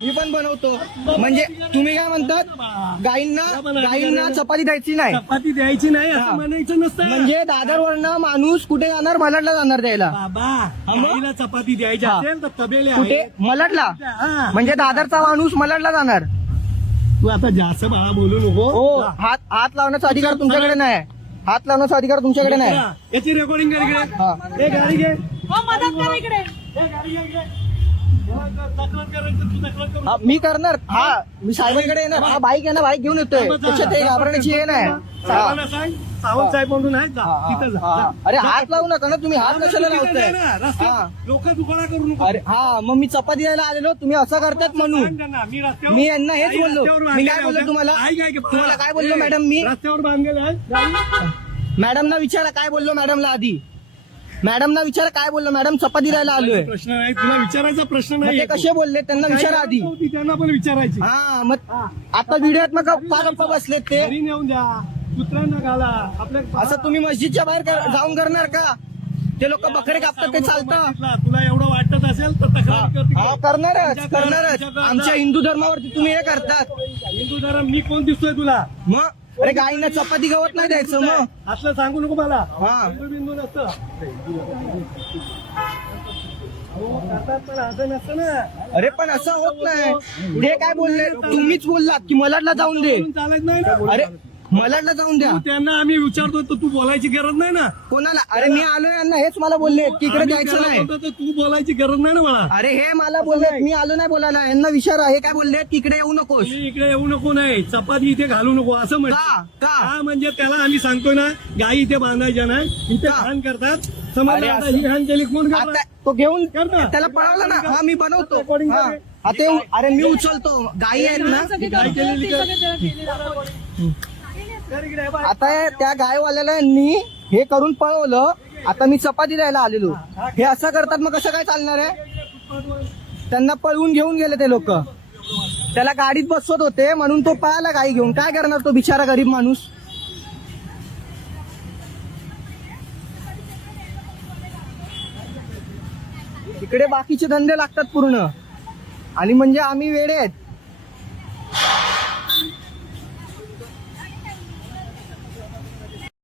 मी पण बनवतो. म्हणजे तुम्ही काय म्हणतात, गाईंना चपाती द्यायची नाही, चपाती द्यायची नाही हा. असं म्हणायचं नसतं. म्हणजे दादरवरनं माणूस कुठे जाणार, मलाडला जाणार द्यायला. बाबा मग? गाईला चपाती द्यायची हा. असेल तर तबेले कुठे? आहे. मलाडला. हा. म्हणजे दादरचा माणूस मलाडला जाणार. तू आता जास्त बाळा बोलू नको. हो, हा. हात लावण्याचा अधिकार तुमच्याकडे नाही. हात लावण्याचा अधिकार तुमच्याकडे नाही. याची रेकॉर्डिंग कर इकडे. हा. हे गाडी घे. हो, मदत कर इकडे. हे गाडी घे इकडे. तक्रार करायचं तू तक्रार करू हा, मी करणार. हा, मी साहेबांकडे येणार. हा, बाईक आहे ना, बाईक घेऊन येतोय. त्याच्यात ते घाबरण्याची हे नाही. साहेबांना सांग, सावंत साहेब म्हणून आहे जा, तिथं जा. हा. अरे हात लावू नका ना तुम्ही, हात कशाला लावताय? लोक दुकाना करू नको. अरे हा, मग मी चपाती द्यायला आलेलो, तुम्ही असं करतात म्हणून. सांग त्यांना, मी रस्त्यावर मी यांना हेच आई बोललो. रस्त्यावर मी काय बांधलेलं बोललो आहे. तुम्हाला? आई काय की तुम्हाला काय बोललो मॅडम मी? रस्त्यावर बांधलेलं आहे. मॅडमना विचारा काय बोललो मॅडमला आधी. मॅडमना विचारा काय बोललो. मॅडम चपाती द्यायला आलोय. प्रश्न नाही, तुला विचारायचा प्रश्न मग नाही. ते कसे बोलले त्यांना विचारा आधी. त्यांना पण विचारायची. हा, मग आता व्हिडिओत मग का गप्पा बसलेत ते? घरी नेऊन द्या, कुत्र्यांना घाला आपल्या. असं तुम्ही मस्जिदच्या बाहेर जाऊन करणार का? ते लोक बकरे कापतात ते चालतं. तुला एवढं वाटत असेल तर तक्रार कर तिकडे. हा, करणारच. आमच्या हिंदू धर्मावरती तुम्ही हे करतात. हिंदू धर्म मी कोण दिसतोय तुला? मग अरे गाईंना चपाती गवत नाही द्यायचं मग. असलं सांगू नको मला. हा. हिंदू बिंदू नसतं. अहो, करतात पण असं नसतं ना. अरे पण असं होत नाही. ते काय बोलले, तुम्हीच बोललात की मलाडला जाऊन दे. बोलून चालत नाही ना. अरे मलाडला जाऊन द्या. तू त्यांना आम्ही विचारतो तर तू बोलायची गरज नाही ना. कोणाला? अरे मी आलोय यांना हेच मला बोलले की इकडे आम्ही द्यायचं त्याला नाही. बोलतो तर तू बोलायची गरज नाही ना मला. अरे हे मला बोलले, मी आलो नाही बोलायला. यांना विचारा हे काय बोलले की इकडे येऊ नकोस. मी इकडे येऊ नको नाही, चपाती इथे घालू नको असं म्हणतो. का? हा, म्हणजे त्याला आम्ही सांगतोय ना, गाई इथे बांधायच्या नाही, इथे का? घाण करतात. अरे समजलं आता ही घाण केली कोण आता करणार? तो घेऊन करता. त्याला पळावला ना. हा, मी बनवतो. Recording हा. करे. आता अरे मी उचलतो. गाई आहेत ना. गाय केलेली का? आता त्या गायवाल्याला यांनी हे करून पळवलं. आता मी चपाती द्यायला आलेलो. हे असं करतात मग कसं काय चालणार आहे? त्यांना पळवून घेऊन गेले ते लोक. त्याला गाडीत बसवत होते म्हणून तो पळाला गाई घेऊन. काय करणार तो बिचारा गरीब माणूस? इकडे बाकीचे धंदे लागतात पूर्ण. आणि म्हणजे आम्ही वेडे आहेत.